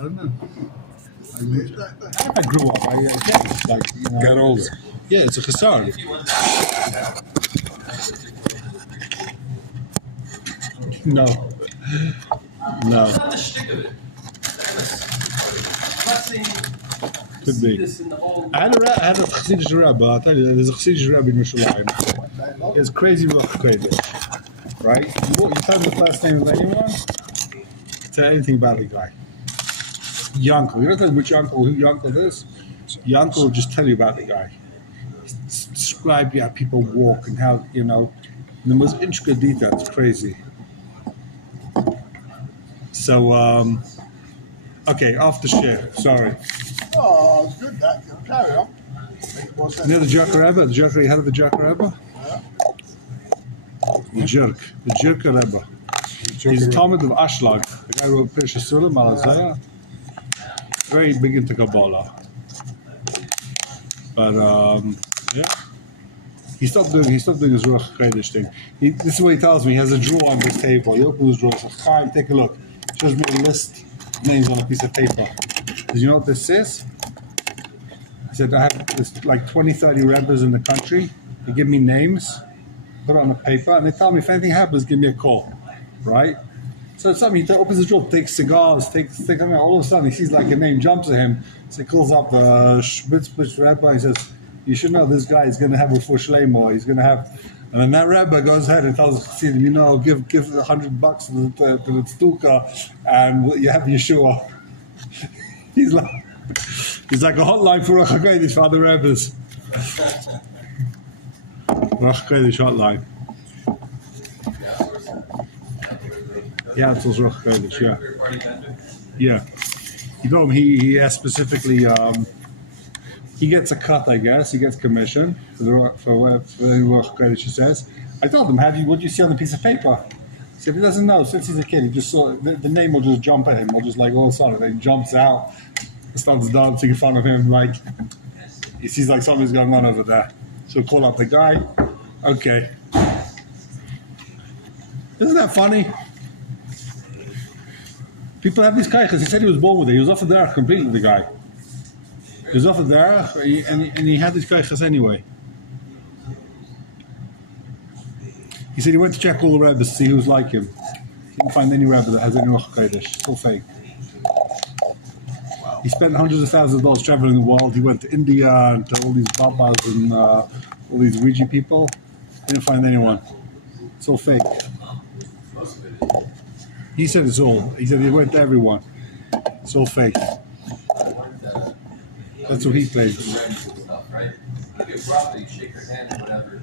I don't know. I grew up. I guess, like, you know, Got older. Yeah, it's a chasar. No. Could be. I had a Chassidish Rebbe. I'll tell you, there's a Chassidish Rebbe in Yerushalayim. It's crazy right? You tell me the last name of anyone, tell anything about the guy. Yankel. You don't tell me which Yankel, who Yankel is. Yankel will just tell you about the guy. Describe how people walk and how, you know, the most intricate detail. It's crazy. So, okay, off the share. Sorry. Oh, it's good that. Carry on. You know the Jerk Rebbe? The Jerk, you heard of the Jerk Rebbe? Yeah. The Jerk Rebbe. He's a Talmud of Ashlag. The guy who wrote Pirshei Sulam, Malazaya. Very big into Kabbalah. But, yeah. He stopped doing his Ruach Kodesh thing. This is what he tells me. He has a drawer on his table. He opens his drawer and says, Chaim, take a look. Shows me a list of names on a piece of paper. Does you know what this is? He said, I have this, like 20, 30 Rebbes in the country. They give me names, put it on a paper, and they tell me if anything happens, give me a call. Right? So it's something, he opens his drawer, takes cigars, all of a sudden he sees like a name, jumps at him. So he calls up the Schmitzbitz Rebbe. He says, you should know this guy is going to have a Shleimo. He's going to have, and then that Rebbe goes ahead and tells Chassidim, you know, give $100 to the Tztuka, and you have Yeshua. He's like a hotline for Rosh Hashanah for other Rebbes. Rosh Hashanah hotline. Yeah, it's Rosh Hashanah. Yeah. He told him he asked specifically. He gets a cut, I guess. He gets commission for Rosh Hashanah. She says. I told him, what do you see on the piece of paper? He said he doesn't know. Since he's a kid, he just saw the name will just jump at him. Will just like all of a sudden, then he jumps out, starts dancing in front of him, like he sees like something's going on over there. So call up the guy. Okay, isn't that funny? People have these kaiches. He said he was born with it. He was off the derech completely. The guy. He was off the derech, and he had these kaiches anyway. He said he went to check all the rabbis to see who's like him. He didn't find any rabbi that has any Ruach Kodesh. It's all fake. He spent hundreds of thousands of dollars traveling the world. He went to India and to all these babas and all these Ouija people. He didn't find anyone. It's all fake. He said it's all. He said he went to everyone. It's all fake. That's what he claims. Right? You could probably shake her hand or whatever.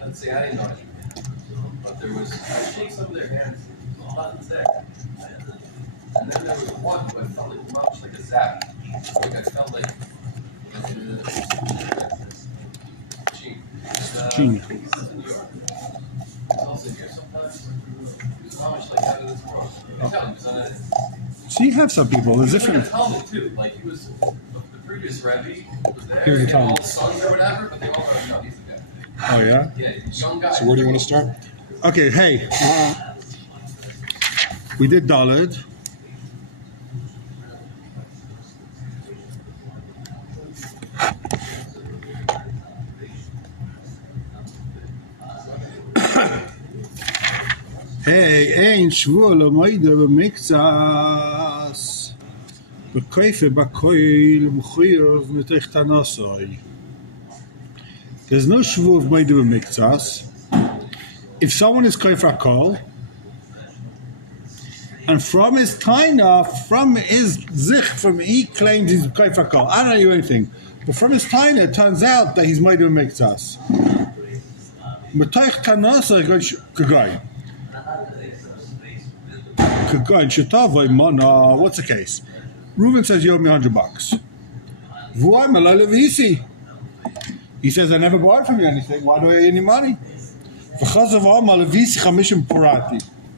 Let's say I didn't know anything. But there was, I shake some of their hands, nothing's there. And then there was one who I felt like much like a zap. Like I felt like Gene. He's also here sometimes. He's much like out of this world. I tell him, he was on a. So you have some people. There's different. Like a Talmud too. Like he was, the previous Rebbe was there. Here's a He had all Talmud. the sons or whatever, but they all don't know he's the guy. Oh yeah. Yeah, young guy. So where do you want to start? Okay. Hey, we did Daled. Hey, ein shvur lo moide b'miktsas b'koife b'koil b'chuyov mitech tanasoi. There's no shvur of moide b'miktsas. If someone is koifa kol, and from his taina, from his zich, from he claims he's koifa kol. I don't know anything, but from his taina, it turns out that he's moide b'miktsas. Mitech tanasoi kagoy. What's the case? Reuben says you owe me $100. He says I never borrowed from you anything. Why do I owe you any money?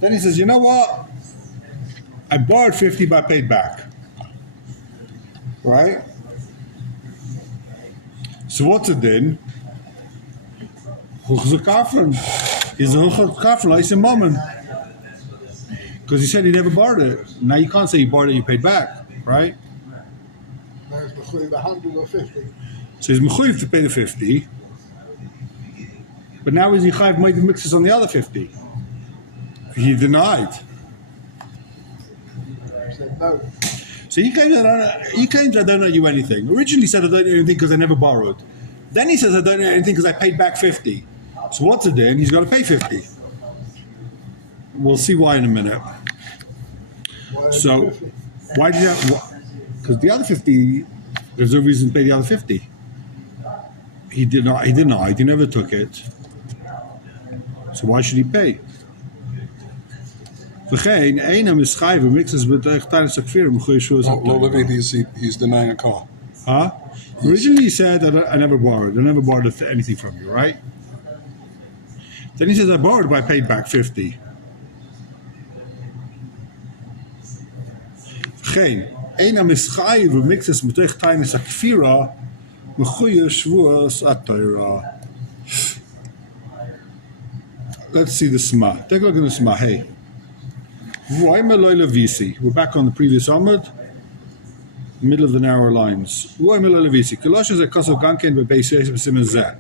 Then he says, you know what? I borrowed 50, but I paid back. Right? So what's it then? He's a kafel. He's a moment. Because he said he never borrowed it. Now you can't say you borrowed it, you paid back, right? There's between 100 or 50. So he's mechuyev to pay the 50. But now is he chayiv made the mixes on the other 50? He denied. He said no. So he claims I don't owe you anything. Originally he said I don't owe you anything because I never borrowed. Then he says I don't owe you anything because I paid back 50. So what's it then? He's got to pay 50. We'll see why in a minute. Why So 50? why did you have? Because the other 50, there's no reason to pay the other 50. He denied. He never took it. So why should he pay? V'chein, einam is schayve, mixes betuig tijdens akfir, m'goy shuas No, he's denying a car. Huh? Originally he said that I never borrowed. I never borrowed anything from you, right? Then he says I borrowed, but I paid back 50. V'chein, einam is schayve, mixes betuig tijdens akfira, m'goy shuas atayra. Let's see the Sma. Take a look at the Sma. Hey. We're back on the previous Amud, middle of the narrow lines. Colossians are Kosov Ganken beBeis b'Simen Zeh.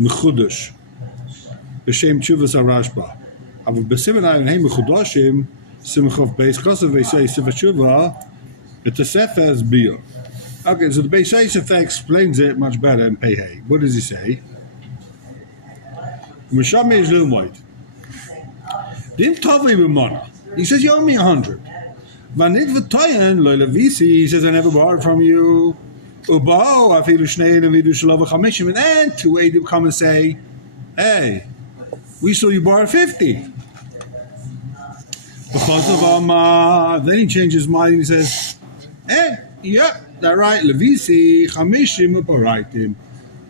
Mechudosh. B'Shem Tshuvas HaRashba. Aber b'Simen Ayin Hey Mechudoshim, Simchov Beis Kosov Beis Sefer Tshuva, B'Tosefah as Biyah. Okay, so the Beis Sefer explains it much better in Pei Hey. What does he say? Meshame is Lilmoid. He says you owe me 100. He says I never borrowed from you. And then two Adim come and say, hey, we saw you borrow 50. Then he changes his mind and he says, hey, yeah, that's right. Levisi, Chamishim, Baraitim.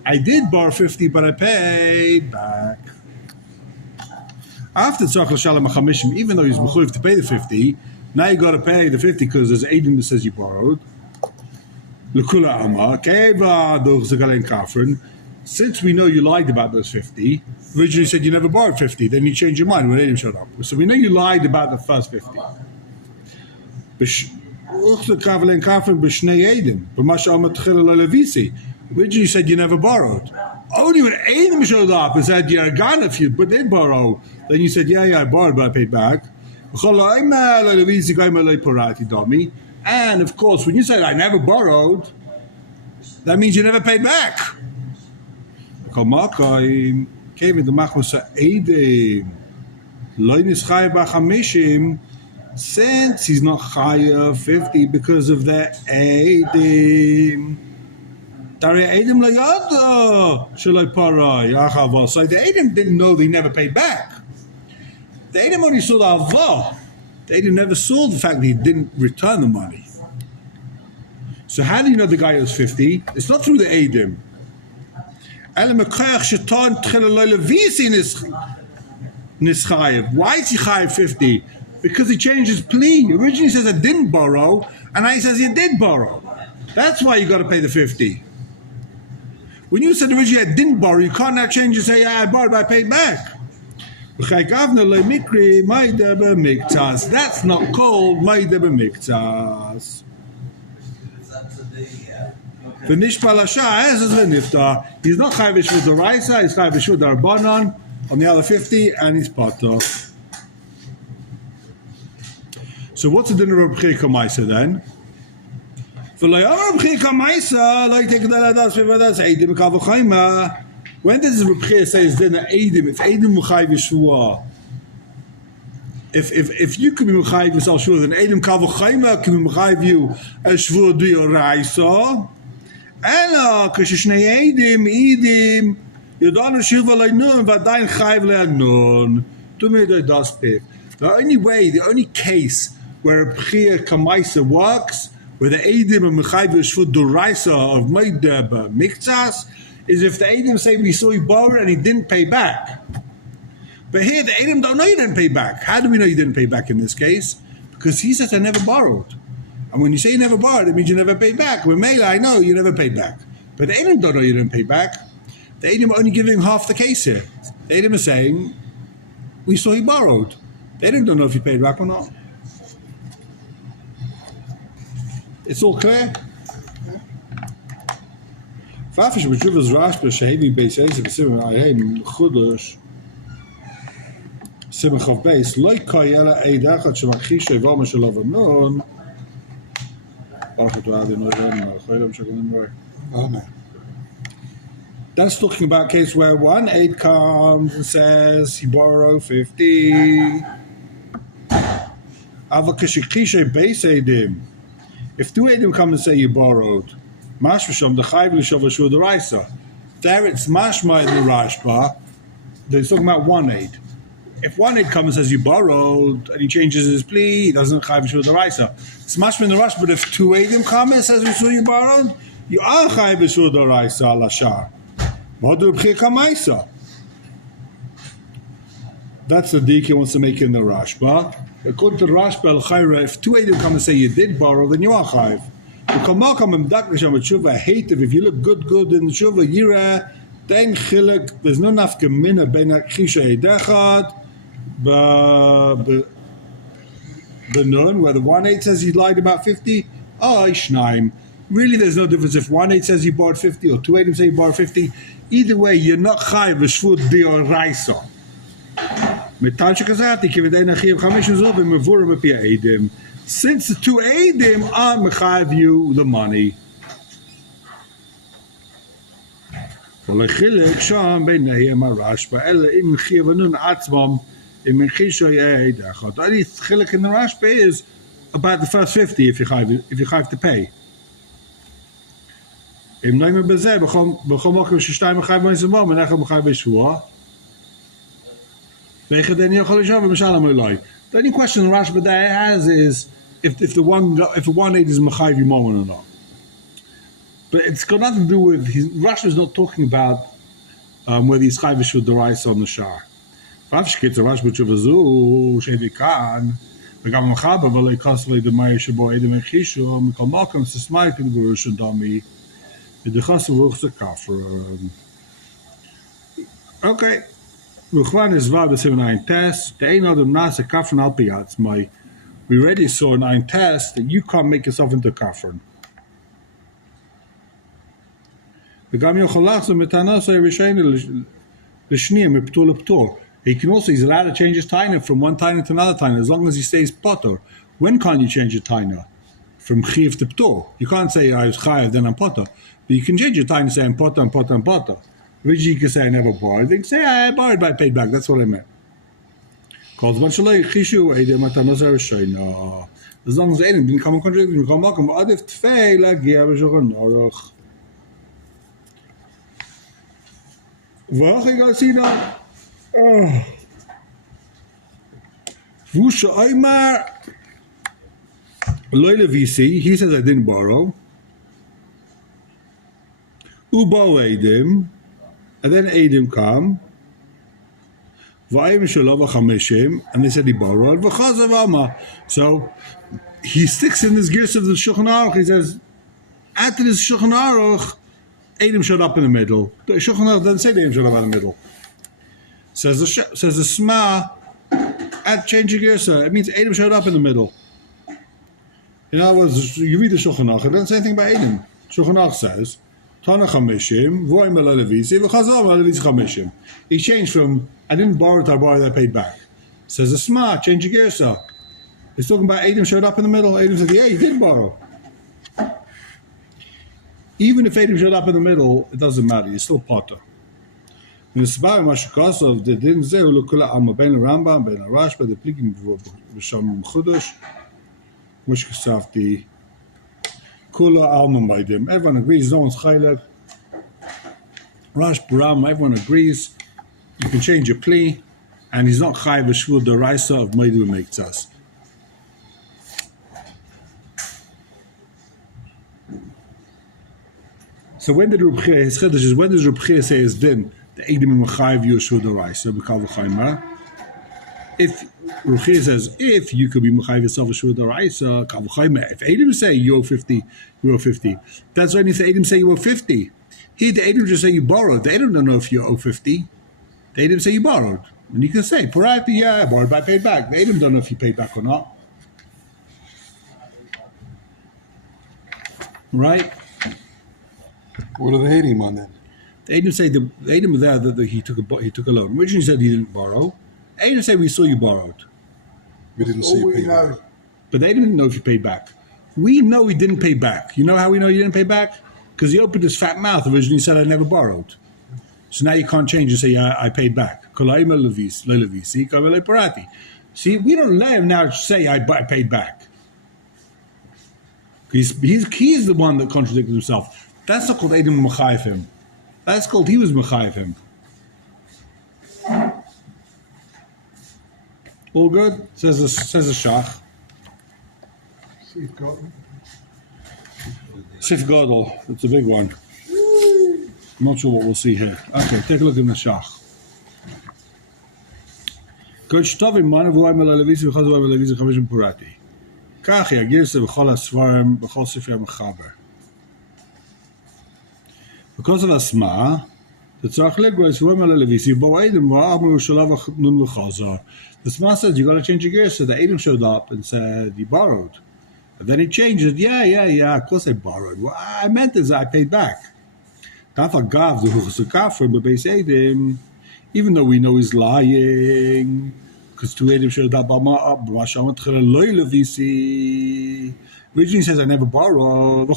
I did borrow 50, but I paid back. After Tzach L'Shalom HaChamishim, even though he's mechuyev to pay the 50, now you got to pay the 50 because there's Adim that says you borrowed. L'kula Amma, Keva Doch Zagalen Kafrin. Since we know you lied about those 50, originally you said you never borrowed 50, then you changed your mind when Adim showed up. So we know you lied about the first 50. Originally you said you never borrowed. Only when Adim showed up and said you're a gun if you did borrow, then you said, yeah, I borrowed, but I paid back. And of course, when you said I never borrowed, that means you never paid back. Since he's not higher 50 because of the Adim. So the Adim didn't know they never paid back. The Adim only saw the Avah. The Adim never saw the fact that he didn't return the money. So how do you know the guy owes 50? It's not through the Adim. Why is he chayav 50? Because he changed his plea. Originally he says I didn't borrow, and now he says he did borrow. That's why you got to pay the 50. When you said originally I didn't borrow, you can't now change and say, yeah, I borrowed, but I paid back. That's not called Maida b'miktas. He's not chayav with the Raisa, he's chayav with the Rabbanon on the other 50, and he's patur. So what's the dinner of B'chir Kamaisa then? When does Rebchir say it's dinner Eidim? If Eidim Mechayv Yeshua, if you can be Mechayv Yisal Shua, then Eidim Kavachayma can be Mechayv you as Shua D'Yoraisa. Ela Kashishnei Eidim Yodanu Shiva Leinun Vadayin Chayv Le'anun. The only case where B'chir Kamaisa works, where the Eidim and Mechayv Yeshua D'Oraisa of Meideh Miktsas, is if the Eidim say we saw you borrow and he didn't pay back. But here the Eidim don't know you didn't pay back. How do we know you didn't pay back in this case? Because he says I never borrowed. And when you say you never borrowed, it means you never paid back. When Mela, I know you never paid back. But the Eidim don't know you didn't pay back. The Eidim are only giving half the case here. The Eidim are saying, we saw he borrowed. They didn't know if he paid back or not. It's all clear. Vafish b'tshuvas Rashba shehevi beis eisah b'simon ayheim chudosh simon chav beis loy kayela eid echad shemachishay v'omer shelo v'non Amen. That's talking about a case where one aid comes and says he borrowed 50. If two Eidim come and say you borrowed, mashmasham the chayv l'shav l'shur d'oraisa. There it's mashma in the Rashba. They're talking about one aid. If one aid comes and says you borrowed and he changes his plea, he doesn't chayv l'shur d'oraisa. It's mashma in the Rashba. But if two Eidim come and says we saw you borrowed, you are chayv l'shur d'oraisa l'ashar. That's the deacon wants to make in the Rashba. According to the Rashba al-Chayra, if two Eidim come and say you did borrow, then you are chayv. If you look good in the Shuvah, Yira, then Chilek, there's no nafka mina ben Chisha Eidechad, Benun, where the 1/8 says he lied about 50, Ishnaim. Really, there's no difference if 1/8 says he borrowed 50 or 2 Eidim say he borrowed 50. Either way, you're not chayv v'shvut d'oraisa. Since the 2 Eidim are mechayiv you the money. That's the only chilek in the Rashba is about the first 50 if you chayv to pay. The only question the Rashba there has is if the 1/8 is Machayiv Yimon or not. But it's got nothing to do with Rashba is not talking about whether he's Chayiv Shul D'Oraisa on the Shar. וגם מחבר ולא יקס לי דמי שבו עדים הכישו מכל מקום ססמאי כדברו שדמי ודחס ורוח זה כפר. אוקיי. וכבר נזווה בסימן ein test. דאין אדם נעשה כפרן על פי עצמי. We already saw in ein test that you can't make yourself into כפרן. וגם יכול לחזור מטענס הראשון לשנייה מפטור לפטור. He's allowed to change his taina from one taina to another taina as long as he stays potter. When can you change your taina? From chiv to ptor. You can't say I was chayiv then I'm potter. But you can change your taina, say I'm potter, I'm potter, I'm potter. Originally you can say I never borrowed. They can say I borrowed but I paid back. That's what I meant. As long as Aiden didn't come and contradict me, come back and adif tfei lagia b'shulchan aruch. Well, you gotta see that. Vusha Aymar Loy Levisi, he says I didn't borrow. Ubo Eidim, and then Eidim come. Vayim Shalava Chameshim, and they said he borrowed. V'chazav Alma. So he sticks in this gears of the Shulchan Aruch. He says, after this Shulchan Aruch, Eidim showed up in the middle. The Shulchan Aruch doesn't say Eidim showed up in the middle. Says the Sma at changing Gersa. It means Adam showed up in the middle. In other words, you read the Shulchan Aruch, it doesn't say anything about Adam. Shulchan Aruch says, Tana Chameshim, Voim Levisi, V'chazal Levisi Chameshim. He changed from, I didn't borrow it, I borrowed it, I paid back. Says the Sma, changing Gersa. It's talking about Adam showed up in the middle. Adam said, yeah, he did borrow. Even if Adam showed up in the middle, it doesn't matter, he's still Potter. נסבר מה שכוסוב, דין זה הוא לא כולה עמה בין הרמב"ם, בין הרשב"א, דפליגים בשם חודש, כמו שכספתי, כולה עלמא מיידים. Everyone agrees, no one's chaylik. Rashb"א, Rambam, everyone agrees. You can change your plea, and he's not chay b'shvur d'oraisa of meidu meitzas. So when did Reb Chia, his chiddush is, when does Reb Chia say his din? The Eidim Mechayiv Yeshua D'Oraisa b'Kal V'Chayma. If Reb Chia says if you could be Mechayiv yourself Yeshua D'Oraisa Kal V'Chayma, if Eidim say you owe 50, you owe 50. That's only if the Eidim say you owe 50. Here the Eidim just say you borrowed. The Eidim don't know if you owe 50. The Eidim say you borrowed. And you can say, Parati, yeah, I borrowed, but I paid back. The Edom don't know if he paid back or not. Right? What do they hate him on then? The Edom say the Edom was there that he took a loan. Originally said he didn't borrow. Edom say we saw you borrowed. We didn't see All you we pay know, back. But they didn't know if you paid back. We know he didn't pay back. You know how we know he didn't pay back? Because he opened his fat mouth originally and said I never borrowed. So now you can't change and say I paid back. See, we don't let him now say I paid back. He's the one that contradicted himself. That's not called Edom Mechayev him. That's called he was Mechayev him. All good? Says the Shach. Steve Cotton. Sif Godel, it's a big one. I'm not sure what we'll see here. Okay, take a look in the Shach. כל שטובים מה נבואה מללוויסי וכל דבר מללוויסי 5 פורטי. כך היא הגרסה בכל הספרים, בכל ספרי המחבר. בכל זאת הסמה, the tzarich is from Levisi, but Adam nun l'chazar. The Sma says you got to change your gear. So the Adam showed up and said you borrowed, and then he changed it. Yeah. Of course I borrowed. What I meant is I paid back. Gav the huchasukafre, but base Adam, even though we know he's lying, because two Adam showed up. Levisi. Originally says I never borrowed.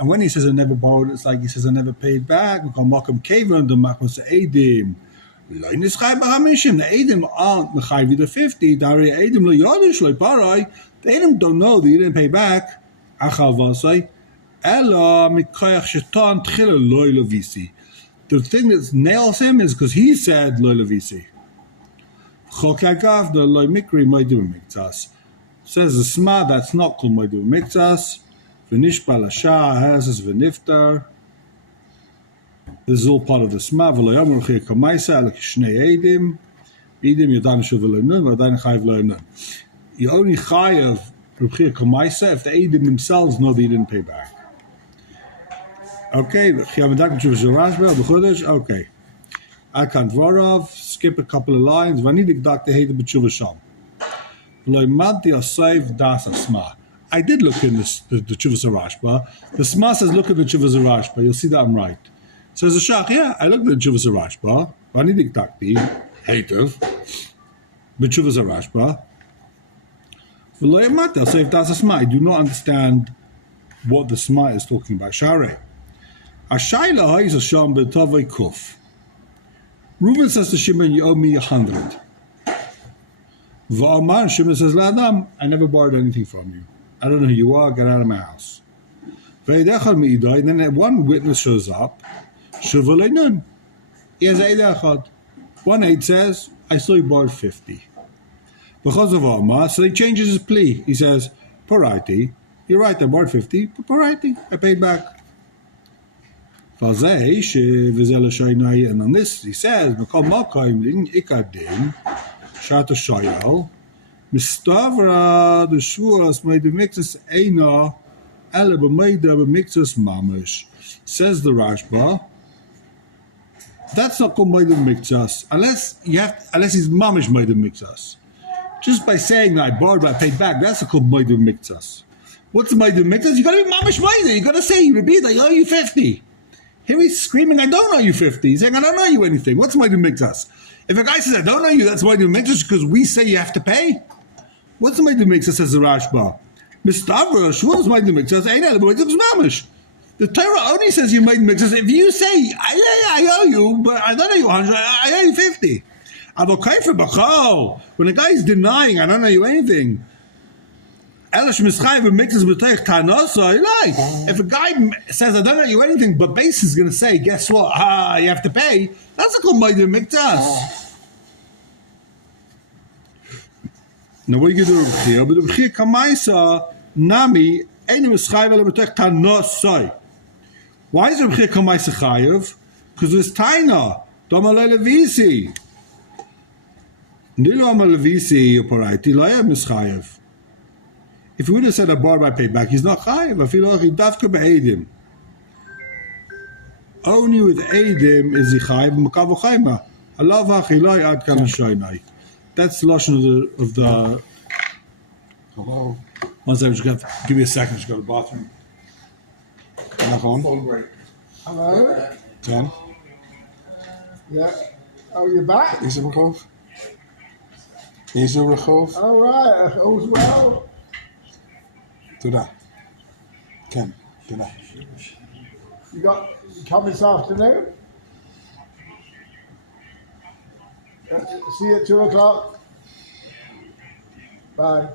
And when he says I never borrowed, it's like he says I never paid back. The Edom aren't mechayiv the 50. The Edom don't know that you didn't pay back. The thing that nails him is because he said lo levisi. Says the Sma, that's not called Moedu Miktas. V'nishba l'shah has as v'niftar. This is all part of the Sma. V'loyam r'chir kamaisa like shnei edim. Edim yodan shu v'loynun v'adayin chayiv loynun. You only chayiv r'chir kamaisa if the edim themselves know that you didn't pay back. Okay, chiyavadak m'shuv zerashba b'chodesh. Okay, Akan dvarav. Skip a couple of lines. V'anidik dak teheda b'tshuva sham. I did look in the Chuvas Rashba. The Sma says look at the Chuvas Rashba. You'll see that I'm right. Says the Shach, yeah, I looked at the Chuvas Rashba. Vanidik takti, hatev, the Chuvas Rashba. I'll say if that's a Sma. I do not understand what the Sma is talking about. Share. Ashayla is a sham b'tavei kuf. Reuben says to Shimon, you owe me 100. V'amar, Shimon says, L'adam, I never borrowed anything from you. I don't know who you are, get out of my house. V'edechad mi'idai, and then one witness shows up, Shuvaleynun. He has Eidechad. One aid says, I saw you borrowed 50. Because of Amar, so he changes his plea. He says, Parati, you're right, I borrowed 50, but Parati, I paid back. And on this, he says, Mekal Malkaim, Ikadin, Shata Shayal, Mistavra, the Shuras made the mixes Eina, Eleba made the mixes Mamish. Says the Rashba, that's not called made the mixes, unless he's Mamish made the mixes. Just by saying that I borrowed but I paid back, that's not called made the mixes. What's the made the mixes? You gotta be Mamish made. You gotta say, repeat, I owe you 50. Here he's screaming, I don't owe you 50. He's saying, I don't owe you anything. What's made the mixes? If a guy says, I don't know you, that's why the mixes because we say you have to pay. What's the made the mixes, says the Rashba? Mistavra, Shmuel's made the mixes, ain't it? But it's mamish. The Torah only says you made the mixes. If you say, I owe you, but I don't owe you 100, I owe you 50. When a guy is denying, I don't owe you anything. If a guy says, I don't owe you anything, but base is going to say, guess what? You have to pay. That's a called Ma'adir Miktas. Now, what are you going to do here? But the B'chir Kamaisa, Nami, Eini Mischayv ele B'tech Tanosai. Why is the B'chir Kamaisa Chayev? Because it's Taina. Doma Levisi. Nilo Ama Levisi, Operaiti, Loya Mischayev. If he would have said a bar by payback, he's not chayiv. I feel like he dafka be'edim. Only with Edim is he chayv mekavochayma. Alav hachilai ad kan shaynai. That's the lashon of the. Hello. One second, give me a second. Just go to the bathroom. Nachon. Phone break. Hello? Ten. Yeah. Oh, you're back? Is er Rechov? Is er Rechov? All right. All's well. Toda. Ken. Toda. You come this afternoon? See you at 2 o'clock. Bye.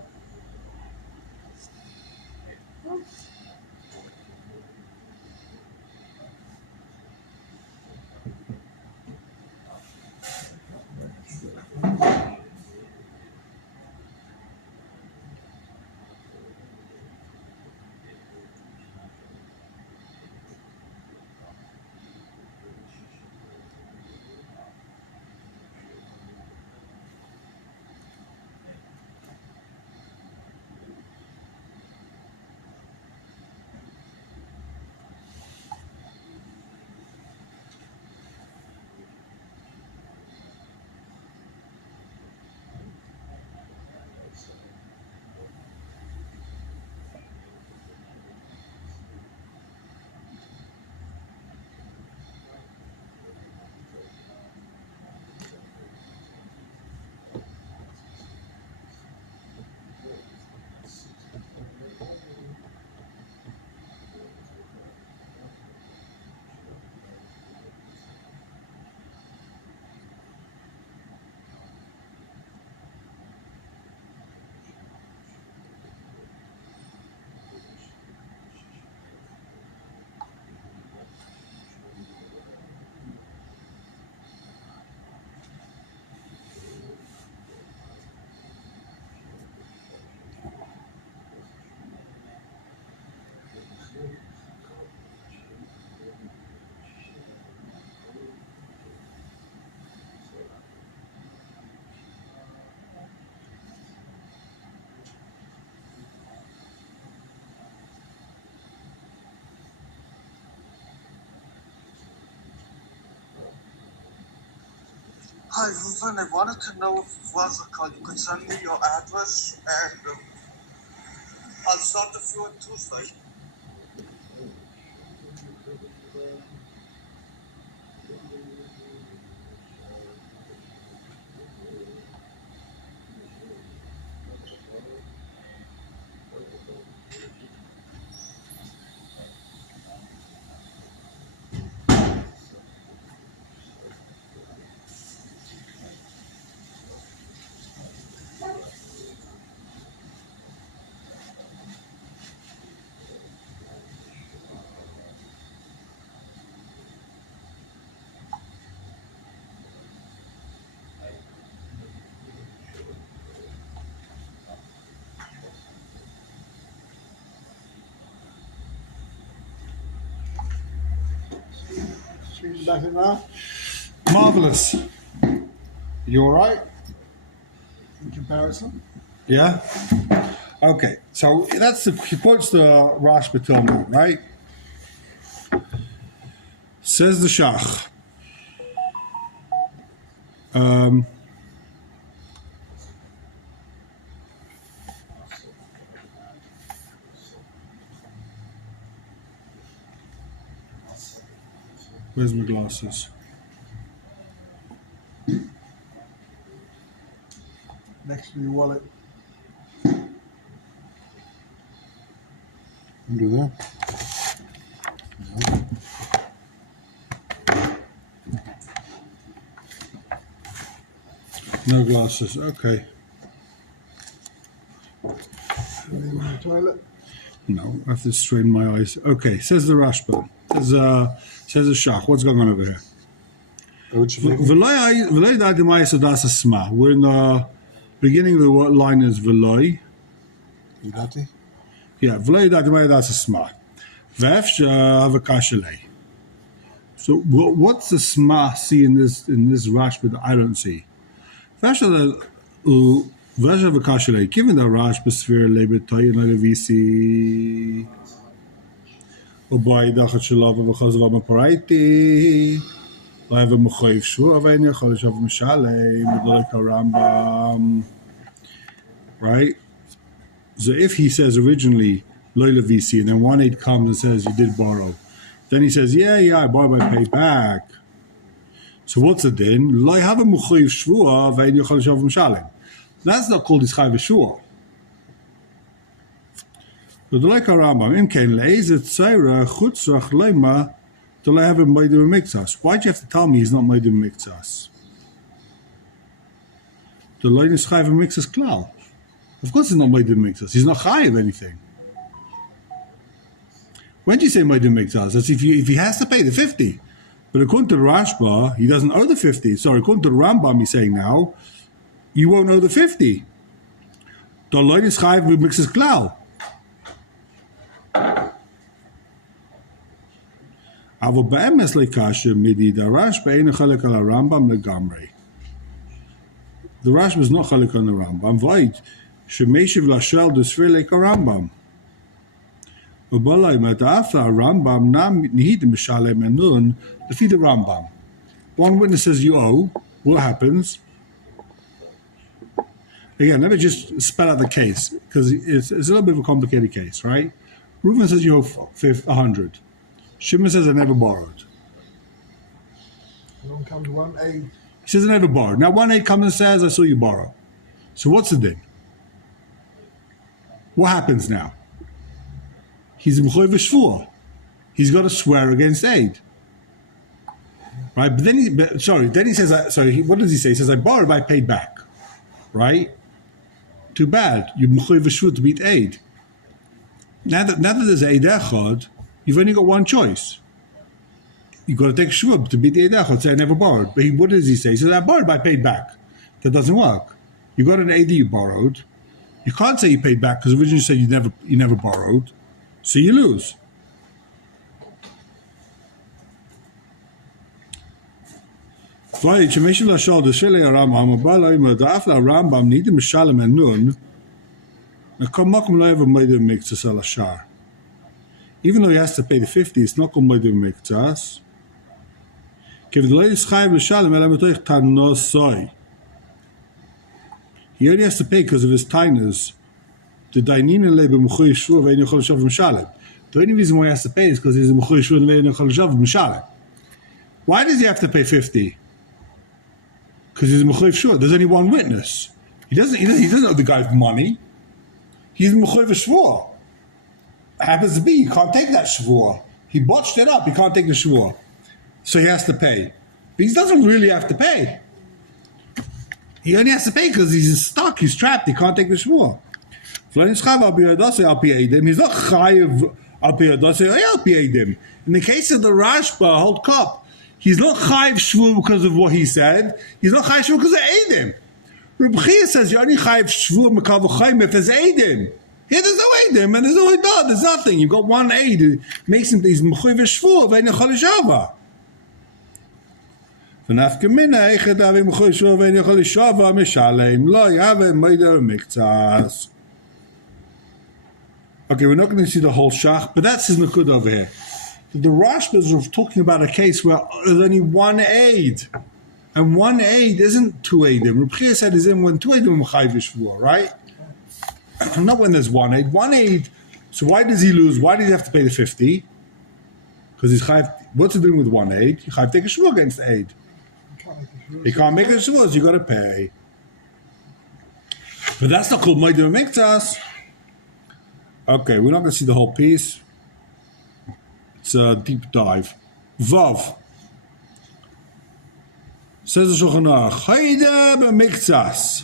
Hi, Ruben. I wanted to know if was a call. You could send me your address, and I'll start the few on Tuesday. She's better now. Marvelous. You all right? In comparison. Yeah. Okay. So he quotes the Rosh Batilma, right? Says the Shach. Where's my glasses? Next to your wallet. Under there. No glasses. Okay. In the toilet. No, I have to strain my eyes. Okay. Says the Rashba. Says the Shach. What's going on over here? We're in the beginning of the line is Veloy. Yidati? Yeah, Veloy Dadimai das a Sma. Vefsha Avakashalei. So what's the Sma see in this Rashba that I don't see? Vefsha Avakashalei. Given the Rashba sphere labor toy and VC. ובאידך שלו ובחוז ובפרייטי. לא have a mechoiv shvua ve'en yachol l'shav mishalem. Like a Rambam. Right? So if he says originally, lo levisi, and then 1/8 comes and says you did borrow, then he says, yeah, I borrowed, I pay back. So what's it then? Lo have a mechoiv shvua ve'en yachol l'shav mishalem. That's not called ischai v'shua. But like a Rambam, im ken le'ezet tzayra chutzach leima to le have a moedim mikzas. Why'd you have to tell me he's not moedim mikzas? The loin is chayv mikzas klal. Of course he's not moedim mikzas. He's not chayiv anything. When do you say moedim mikzas? That's if he has to pay the 50. But according to the Rashba, he doesn't owe the 50. Sorry, according to the Rambam, he's saying now, you won't owe the 50. The loin is chayv mikzas klal. אבל באמס לקשה מדי דרש באין חלק על הרמב"ם לגמרי. The Rash was not חלק on the Rambam, void שמשיב לשל דספיר לק הרמב"ם. ובלעי מדעף הרמב"ם נהיד משלם מנון לפי the Rambam. One witness says you owe, what happens? Again, let me just spell out the case, because it's a little bit of a complicated case, right? Reuven says you owe 100. Shimon says I never borrowed. Along comes 1/8. He says I never borrowed. Now 1/8 comes and says I saw you borrow. So what's the thing? What happens now? He's mechoiv shvua. He's got to swear against aid. Right? But then he says, what does he say? He says I borrowed, but I paid back. Right? Too bad. You mechoiv shvua to beat aid. Now that there's aid echad, you've only got one choice. You've got to take shvua to beat the eidachot, say I never borrowed. But what does he say? He says I borrowed, but I paid back. That doesn't work. You got an aid that you borrowed. You can't say you paid back because originally you said you never borrowed. So you lose. Even though he has to pay the 50, it's not called moedim mikzas. He only has to pay because of his tainas. The only reason why he has to pay is because he's a mechoy shvua. Why does he have to pay 50? Because he's a mechoy shvua. There's only one witness. He doesn't owe the guy money. He's a mechoy shvua. Happens to be, you can't take that shvua. He botched it up, he can't take the shvua. So he has to pay. But he doesn't really have to pay. He only has to pay because he's stuck, he's trapped, he can't take the shvua. He's not chayiv al pi edim. In the case of the Rashba, hold cup, he's not chayiv shvua because of what he said, he's not chayiv shvua because of edim. Reb Chia says you're only chayiv shvua mekav v'chayim if there's edim. Here there's no Eidim and there's no Eidah, there's nothing. You've got one Eid, it makes him these mechoiv shvua ve'en yachol l'shava. V'nafka mina eichad avi mechoiv shvua ve'en yachol l'shava mishalem lo yave moedim mikzas. Okay, we're not going to see the whole shach, but that's his nakud over here. The Rashbas are talking about a case where there's only one Eid, and one Eid isn't two Eidim. Reb Chia said is in when two Eidim mechoiv shvua, right? Not when there's one aid. One aid. So why does he lose? Why does he have to pay the 50? Because he's chayiv. What's he doing with one aid? You chayiv take a shvua against the aid. He can't make a shvua, so you got to pay. But that's not called moedim mikzas. Okay, we're not going to see the whole piece. It's a deep dive. Vav says the Shulchan Aruch, Hayda b'mikzas.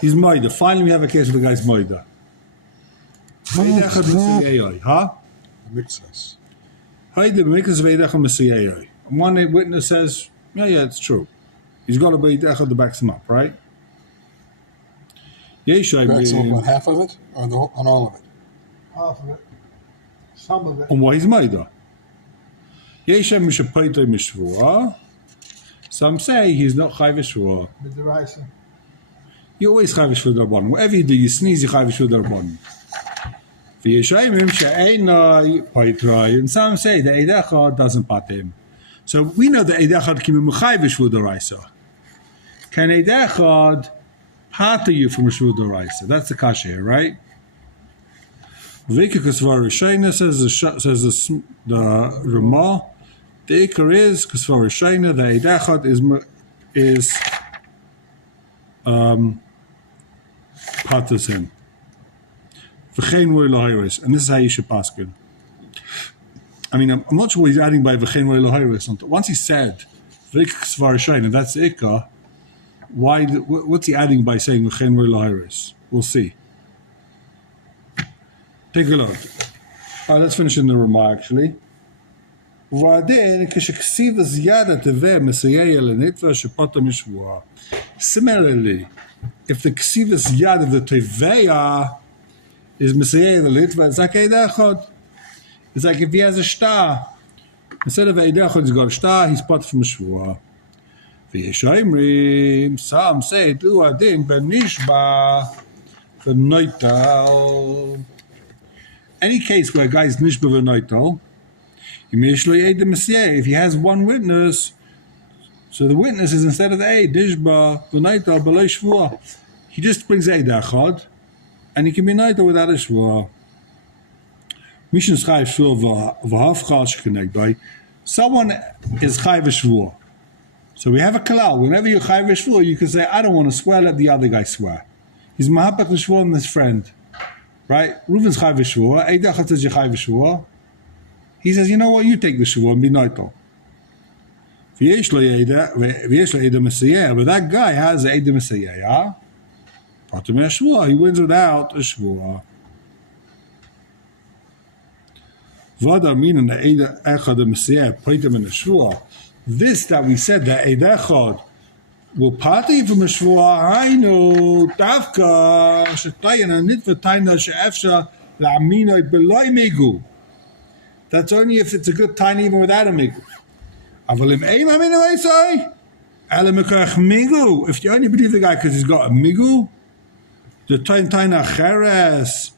He's moida. Finally, we have a case where the guy's moida. Huh? Mixes. One witness says, yeah, it's true. He's got to be echad to backs him up, right? Backs him up on half of it or on all of it? Half of it. Some of it. On what he's moida. Some say he's not chayv shvua. With the rising. You always chayv shvua d'Rabbanan. Whatever you do, you sneeze, you chayv shvua d'Rabbanan. V'yeshayimim she'enai paitrai. And some say the Eid Echad doesn't pat him. So we know that Eid Echad can be Mechai v'Shvu D'Oraisa. Can Eid Echad pat you from Shvu D'Oraisa? That's the kasha here, right? V'ikar Kasvar Rishayna says the Ramah. The Ikar is Kasvar Rishayna. The Eid Echad is patas him. V'chein roy lahiris, and this is how you should paskin. I mean, I'm not sure what he's adding by v'chein roy lahiris. Once he said v'ikar Kasvar Rishayna, that's the Ikar. Why? What's he adding by saying v'chein roy lahiris? We'll see. Take a look. All right, let's finish in the Ramah actually. Similarly, if the ksivas yad of the teveya is Mesayeh the Litva, it's like Eid Echad. It's like if he has a star. Instead of Eid Echad, he's got a star, he's part from a shvua. Some say, do adin ben nishba v'noital. Any case where a guy is nishba v'noital, if he has one witness, so the witness is instead of the Eid, nishba v'noital b'loi shvua. He just brings Eid Echad, and he can be noital without a shvua. Someone is chai v'shvua. So we have a kalal. Whenever you're chai v'shvua, you can say, I don't want to swear, let the other guy swear. He's mahapach l'shvua and his friend. Right? Reuven's chai v'shvua. Eid Echad says you're chai v'shvua. He says, you know what, you take the shvua and be noital. But that guy has Eid Mesayeh. He wins without a shvua. This that we said that Eid Echad will party from a shvua. Hainu davka shetayin anitva taina she'efsha la'aminoi beloi megu. That's only if it's a good time even without a migu. If you only believe the guy because he's got a migu, the taina cheres,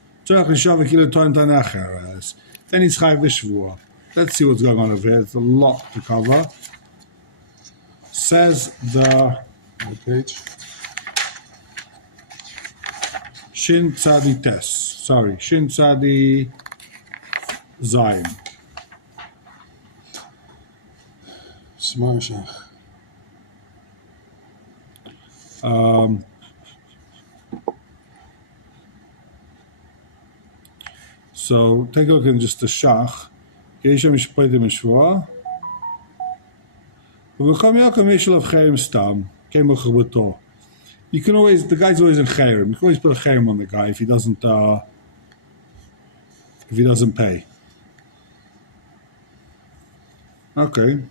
then he's chai v'shvua. Let's see what's going on over here. It's a lot to cover. Says the page. Shin Tzadi Tes. Sorry, Shin Tzadi Zayin. Smarshach. So take a look at just the Shach. You can always, the guy's always in chayrim. You can always put a chayrim on the guy if he doesn't pay. Okay.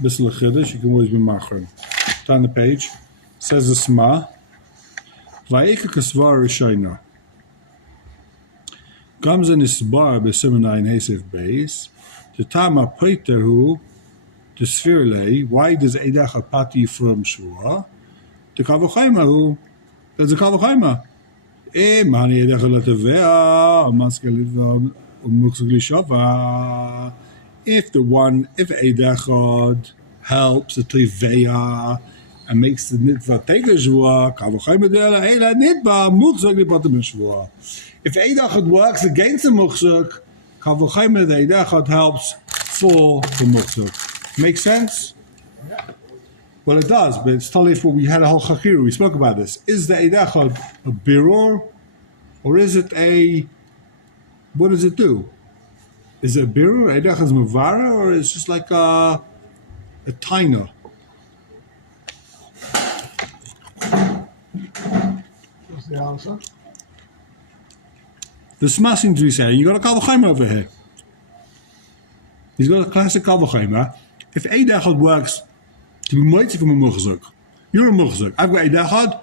Bissel chiddush, you can always be machrim. Down the page. Says the Sma. Va'ika kasvar rishayna. Comes in Isbar b'Simonai in Hesef Beis. The Tama Peter who the Sfirlei. Why does Eid Echad pati from Shua? The Kavochaima who there's a Kavochaima. Mani Eid Echad latavea maskelit umuksugli shava. If Eid Echad helps the Teveya and makes the Nitva take a Shua, Kavochaima de'ela Eila Nitva muksugli patim Shua. If Eid Echad works against the muksuk, Kavochaima the Eid Echad helps for the muksuk. Makes sense? Well, it does, but it's totally for we had a whole chakiru. We spoke about this. Is the Eid Echad a birur, or is it a? What does it do? Is it a birur? Eid Echad is mavara, or is it just like a taina? What's the answer? The Sma seems to be saying, you got a Kavochaima over here. He's got a classic Kavochaima. If Eid Echad works to be mighty from a muchzuk, you're a muchzuk. I've got Eid Echad,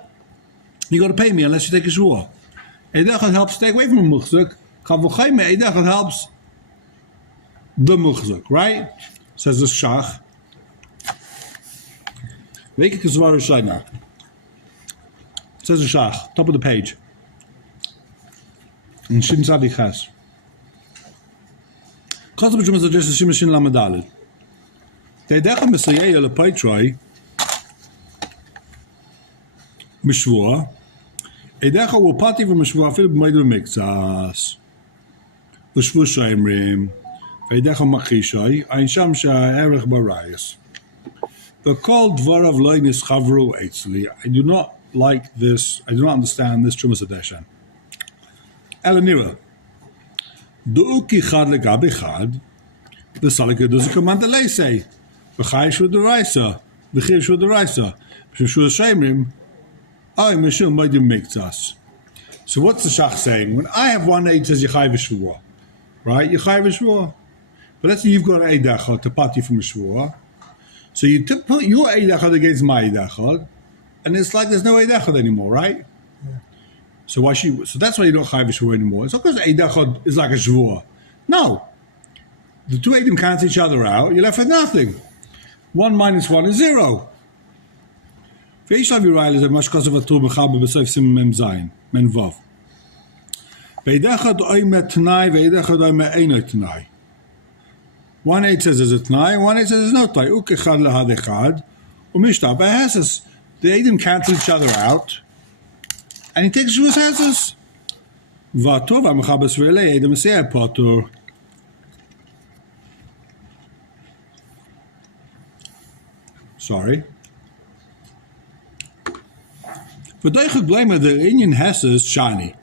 you got to pay me unless you take a shua. Eid Echad helps take away from a muchzuk. Kavochaima, Eid Echad helps the muchzuk, right? Says the Shach. Veke Kazvar Rishayna. Says the Shach, top of the page. in Shin Tzadi Ches. Kotzah b'Shum suggests Shin Shin Lamadalid. Teidecha Mesayeh Lepaitroi Mishvua. Eidecha will party from Mishvua fil b'Meidu Mikzas. L'Shvu Shaimrim. Eidecha Machishai. Ein Sham Sha'erech Barayas. The called Dvarav Lo Nischavru Eitzli. I do not like this. I do not understand this Trumas Adeshan. Elanira. Du'uki Chad Legabi Chad. The Salika does a command the lay say. V'chai Shud the Raisa. V'chir Shud the Raisa. Shud Shaimrim. I Mishil Maidim Mikzas. So what's the Shach saying? When I have one aid says Yechai V'Shvua. Right? Yechai V'Shvua. But let's say you've got an Eidacha to party from a Shvua. So you put your Eidachad against my Eidachad, and it's like there's no Eidachad anymore, right? Yeah. So that's why you don't Chayv Shvua anymore. It's not because Eidachad is like a Shvua. No. The two Eidim cancel each other out, you're left with nothing. 1 minus 1 is 0. Ve'esh lav Yirayel is a mashkos of atur b'chabe b'soif sim mem zayin, men vav. Ve'eidachad oime t'nai, ve'eidachad oime eino t'nai. 1.8 says there's a t'nai, 1.8 says there's no t'nai. Ukechad lehad echad, umishta b'heses. The Eidim cancel each other out, and he takes Shvuas Heses. V'atur v'amechabes v'elei Eidim esei patur. Sorry. V'doichuk blame the Inyan Heses shani.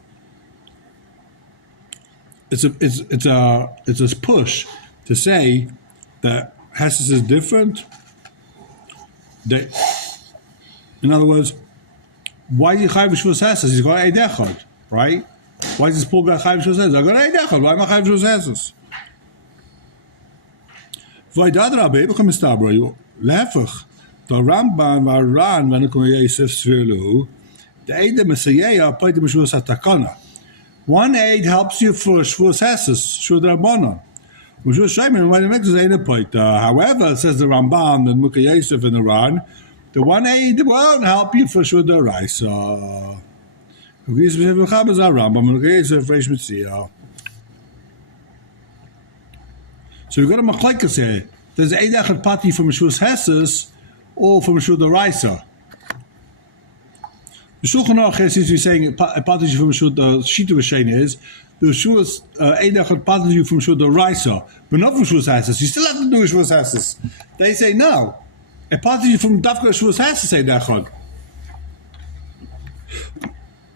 It's a push to say that Heses is different. In other words, why is he Chayv Shvus Heses? He's got Eidechad, right? Why is this poor guy Chayv Shvus Heses? I got Eidechad. Why am I Chayv Shvus Heses? V'aydad Rabbi b'chem estabra lefach the Ramban v'Aran v'Nekon Yosef Svirlu the Eidem Mesayeya Paitim Shvus HaTakana. One aid helps you for Shvus Heses Shvus Rabbanon. However, says the Ramban and Mukha Yosef and Iran, the one aid won't help you for Shud Raisa. So we've got a machlekes here. There's aid echad party from Shus Heses or from Shud Raisa. The Shulchan Aruch seems to be saying a party from Shud Shita V'Shein is the Shus aid echad party from Shud Raisa, but not from Shus Heses. You still have to do Shus Heses. They say no. A party from Dafka Shvus has to say Dachad.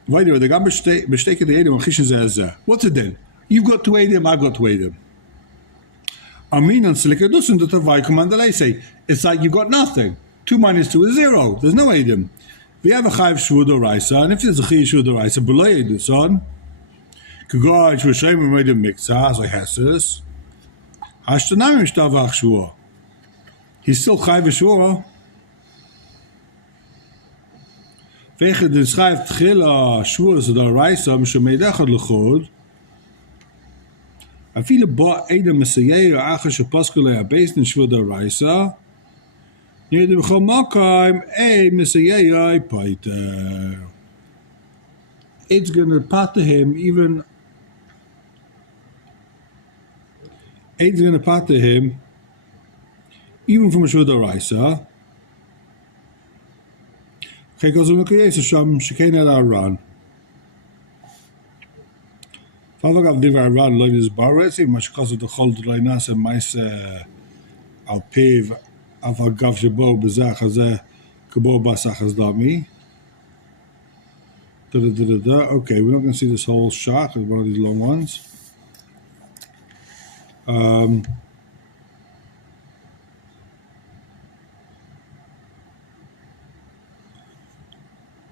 Why do they got mistake the Eidim and Chishin says, what's it then? You've got to Eidim, I've got to Eidim. Amin and Silikadus and the Tavai command they say, it's like you got nothing. 2 minus 2 is 0. There's no Eidim. We have a Chayv Shvud Raisa, and if there's a Chiy Shvud Raisa, below Eidim, son, Kagaj Shvushem and Eidim Mixas, like Heses, Hashtanam Mishtavach Shvua. He's still Chayv Shvua. V'echad in Schayv Tchila Shvua Zedar Raisa M'shemeidechad L'chod Afile Ba Eidem Mesayeh Acha Shepaskule Abeis in Shvua Zedar Raisa Yedim Chol Makayim Ei Mesayeh Paiter. It's going to pater him even. It's going to pater him even from a Shud Raisa. Okay, because I'm looking at Sham Shekain at Aran. Father Gav Diva Aran Loin is Barresi, much because of the Chol Drainas and Mice Alpiv Ava Gav Jabo Bezach Hazeh Kabo Basach Hazdami. Okay, we're not going to see this whole shot, it's one of these long ones.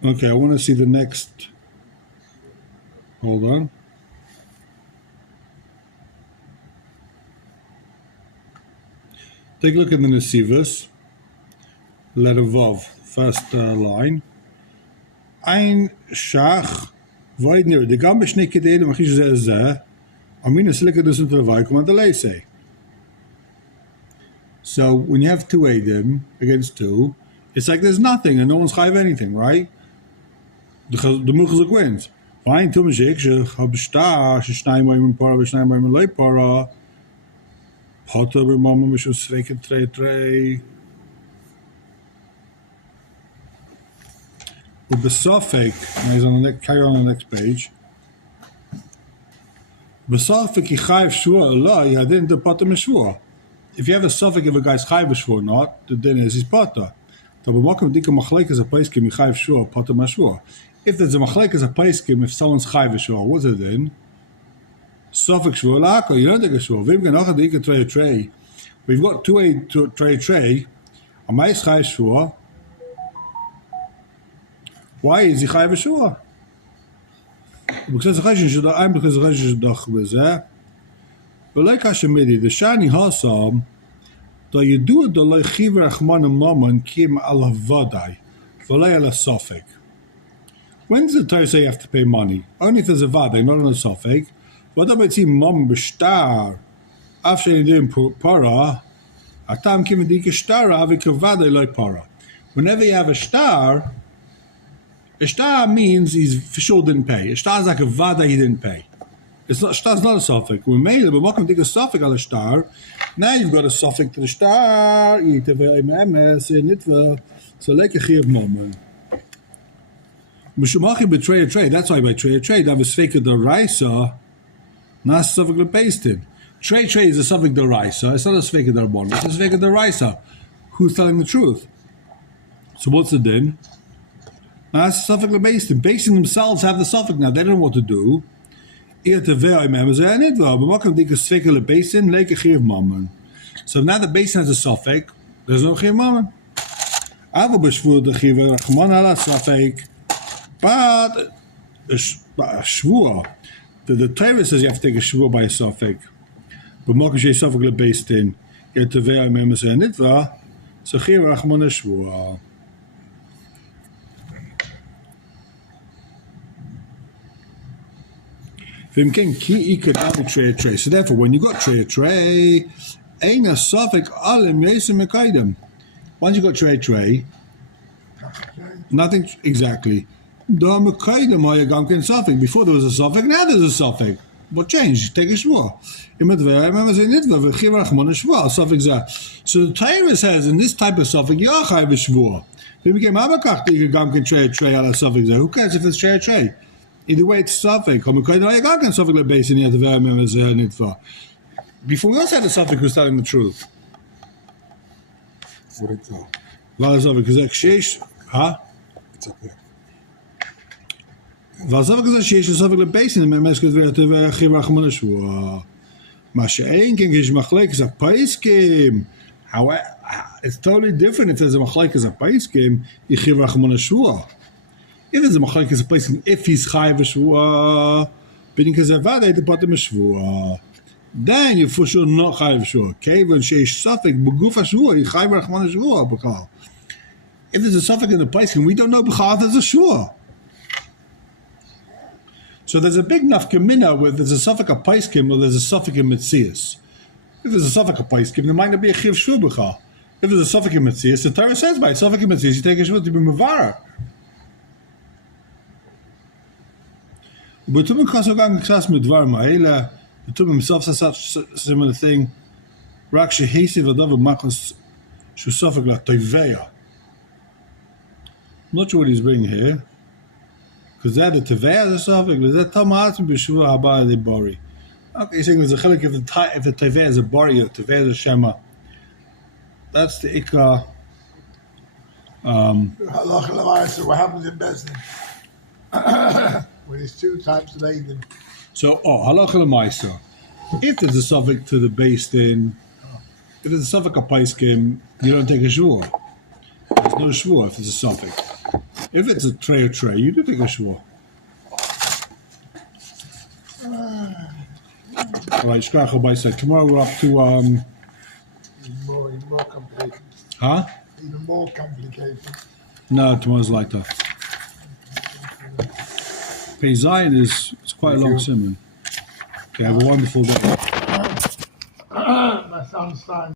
Okay, I want to see the next. Hold on. Take a look at the Nesivus. Letter Vav, first line. Ein Shach Voidner. The Gambe Shneke Dede Machish Zeh. Amina Silika doesn't provide command the say. So when you have 2 Eidim against 2, it's like there's nothing and no one's chayiv anything, right? The Muchazuk wins. Fine, tu mishik, shehab shtar, sheshnayim moimim para, v'shnayim moimim lei para. Potter b'mama mishum sveket trei. Ubesofik, he's on the next, carry on the next page. Besofik yichayv shvua eloi, hadin de potter mishvua. If you have a suffix if a guy's chayv shvua or not, the din is he's potter. If there's a machlek as a paiskim, if someone's chayv shvua, what's it then? Suffix shvua la'ako, you don't take a shvua. We've got two tray. A mais chayv shvua. Why is he chayv shvua? Because the chayv shvua, because the chayv shvua with that. But like Hashemidi, the shani hasam. Do you do the lechiver achman mammon kim al havadai, v'lei al sofek? When does the Torah say you have to pay money? Only if there's a vadai, not on a sofek. What about see mom b'shtar? After you do para, atam kim dike shtara v'kavadai like para. Whenever you have a star means he's for sure didn't pay. A star is like a vadai he didn't pay. It's not shtar's not a suffix. We made it, but what can take a suffix on a star? Now you've got a suffix to the star. So like a chiv moment. Mishumachi betray a trade. That's why by trade a trade, that was fake the raisa, not suffix the pasted. Trade is a suffix the raisa. It's not a fake the rabon. It's a fake the raisa. Who's telling the truth? So what's the din? That's a suffix the pasted. Basin themselves have the suffix now. They don't know what to do. So now the basin has a suffix, there's no chiv mammon. But a shvua, the Torah says you have to take a shvua by a suffix. But mokum shei suffix lebeistin, yetavei memez nidva, so chiv rachman a shvua. So therefore, when you got tray, ain't a suffix alim yesim mekaidem. Once you got tray, nothing exactly. Da mekaidem are gamken suffix. Before there was a suffix, now there's a suffix. What changed? Take a shvua. So the Torah says in this type of suffix, yachai v'shvua. Then we came abakach you gamken tray ala suffix. Who cares if it's tray? Either way, it's suffix. Before we also had a suffix who's telling the truth. Where'd it go? It's okay. It's totally different if there's a machlek as a paiskim, yichiv rachman shvua. If there's a machlek as a paiskim, if he's chayv shvua, bidding kazavadei to put him a shvua, then you're for sure not chayv shvua. Kevin sheish suffix b'guf shvua, yichayv rachman shvua b'kal. If there's a suffix in the paiskim, we don't know b'chal if there's a shvua. So there's a big nafkamina where there's a suffix of paiskim or there's a suffix in mitzias. If there's a suffix of paiskim, there might not be a chiv shvua b'chal. If there's a suffix in mitzias, the Torah says by suffix in mitzias, you take a shvua to be mavara. But Toen Rabani ksas midvar ma'ela, the Toen himself says such similar thing. Rak shehesi v'adav machos shu suffix la toiveya. I'm not sure what he's bringing here. Because that the toiveya is a suffix. Is that tamat b'shua haba de bari? Okay, he's saying there's a chilik if the toiveya is a bari or toiveya is a shema. That's the ikka. What happens in Bezdin? When it's 2 times the Laden. So, halacha l'maisa. If there's a suffix to the base, then if there's a suffix of paiskim, you don't take a shvua. There's no shvua if it's a suffix. If it's a tray, you do take a shvua. All right, shkach b'isai. Tomorrow we're up to Even more complicated. Huh? Even more complicated. No, tomorrow's lighter. Pei Zion is quite a long sermon. Okay, have a wonderful day. My son's time.